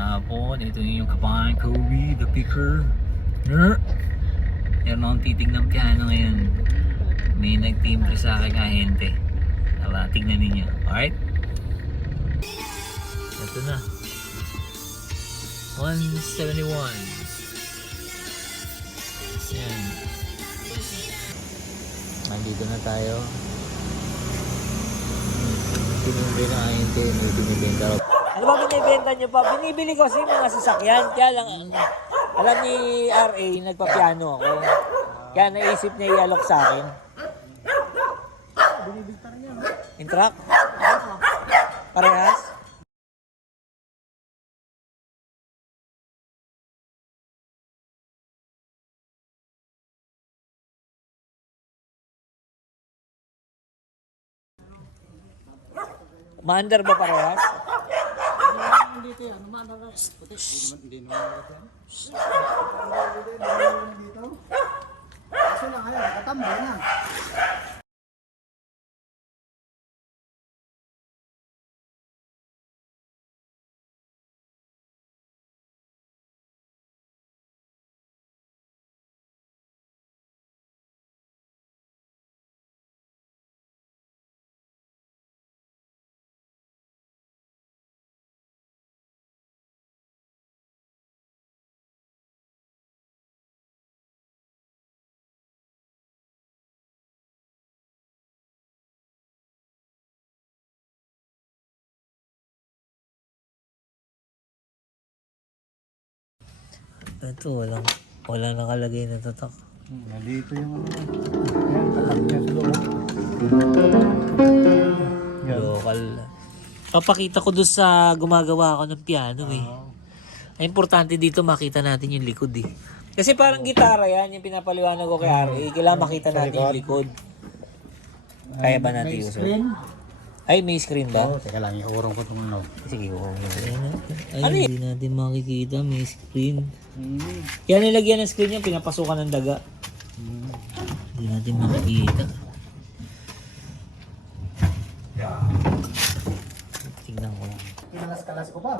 hapon. Ito yung kapahan Kobe, the picker. Meron akong titignan piano ngayon. May nagtimbre sa akin kahente. Tara, tignan ninyo. Alright? Ito na. 171. Yan. Nandito na tayo. Tinimbre na kahente. May binibenta raw. Ano ba binibenta nyo pa? Binibili ko kasi mga sasakyan. Kaya lang, alam ni RA, nagpapiano ako. Kaya naisip niya i-alok sa akin. Binibilta rin yan, no? In-truck? Parehas? Maandar ba parehas? Dito yan, umano na. Hindi naman yan. Dito. Kaso lang kaya, nakatambay na. Ito, walang nakalagay na tatak. Nandito yung ano. Ayan, tatak niya sa loob. Local. Papakita ko doon sa gumagawa ako ng piano eh. Ang importante dito makita natin yung likod eh. Kasi parang gitara yan, yung pinapaliwanag ko kay RA. Kailangan makita natin yung likod. Kaya ba natin May yung screen. Ay, may screen ba? Oo, teka lang, iurong ko itong ano. Sige, ay, hindi natin makikita, may screen. Hmm. Kaya nilagyan ng screen yung pinapasukan ng daga. Hindi natin makikita. Tingnan ko lang. Kinalas-kalas ko pa.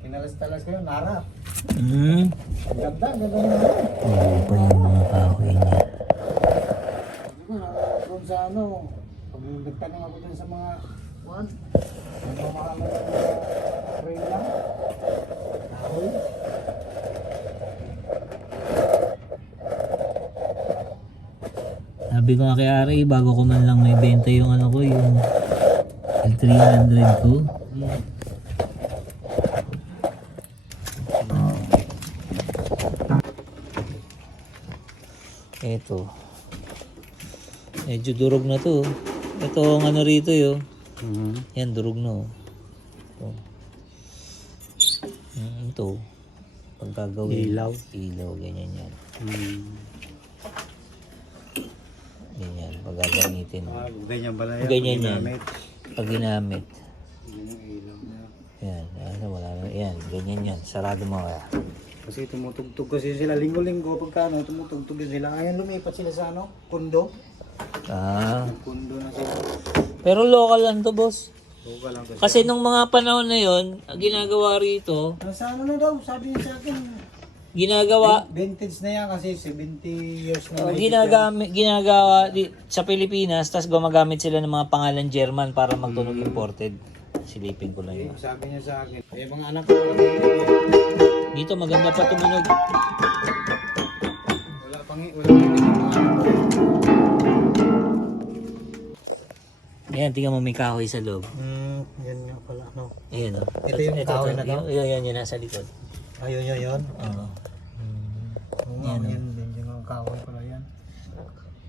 Kinalas-kalas ko yun, Nara. Ganda, ganda yun. Oo pa yung mga kahoy niya. Doon sa ano, pag nagtanong ako dun sa mga kuwan, nagmamahal na train lang. Ahoy. Sabi ko nga kay RA, bago ko man lang may benta yung ano ko, yung L300 ko. Ito. Medyo durog na to. Ito ang ano rito yun. Yan, durog na. Ito. Ito. Pagkagawin. Ilaw. Ilaw, ganyan yan. Ganyan, pagkagamitin. Ganyan ba na yan? Ganyan yan. Ginamit. Pag ginamit. Yan yung ilaw niya. Yan, ano, wala na. Yan, ganyan yan. Sarado mo kaya. Kasi tumutugtog kasi sila linggo-linggo pagka ano, tumutugtog din sila. Ayun, lumipat sila sa ano, kondo. Kondo na sila. Pero local lang to, boss. Local lang kasi. Kasi nung mga panahon na yon, ang ginagawa rito, Nasa ano na daw, sabi niya sa akin. ginagawa, Vintage na yan kasi 70 years na. ginagawa sa Pilipinas, tapos gumagamit sila ng mga pangalan German para magtunog imported. Silipin ko lang yun. Sabi niya sa akin. Eh mga anak ko Dito maganda pa tumunog. wala pang mga anak ko. Ayan, tingnan mo may kahoy sa loob. Yan nga pala, no. Ayan o. Ito yung kahoy na to? Yan, nasa likod. Ayun, yun. Oo. Yan din yung kahoy pala yan.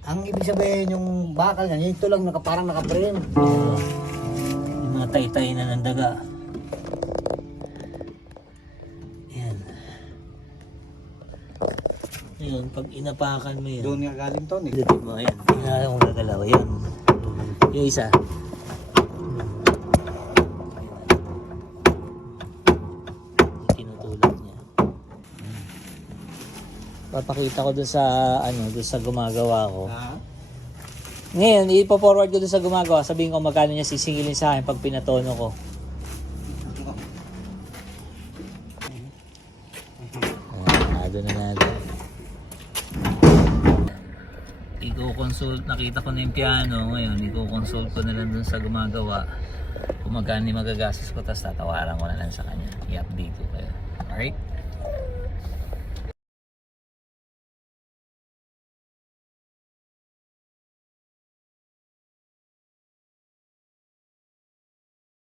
Ang ibig sabihin yung bakal niya, ito lang parang naka-frame. Yung mga tay-tay na ng daga. Yan. Ayun, pag inapakan mo yan. Doon nga galing to, eh. Dito mo, ayan. Tingnan mo gagalaw. Ayan. Yung isa. Tinutulak niya. Papakita ko dun sa ano, dun sa gumagawa ko. Ngayon, ipo-forward ko doon sa gumagawa. Sabihin ko magkano niya sisingilin sa akin pag pinatono ko. Doon na natin. Iko-consult, nakita ko na yung piano ngayon, iko-consult ko na lang dun sa gumagawa kung magkano yung magagastos ko, tapos tatawaran ko na lang sa kanya, i-update ko kayo. Alright?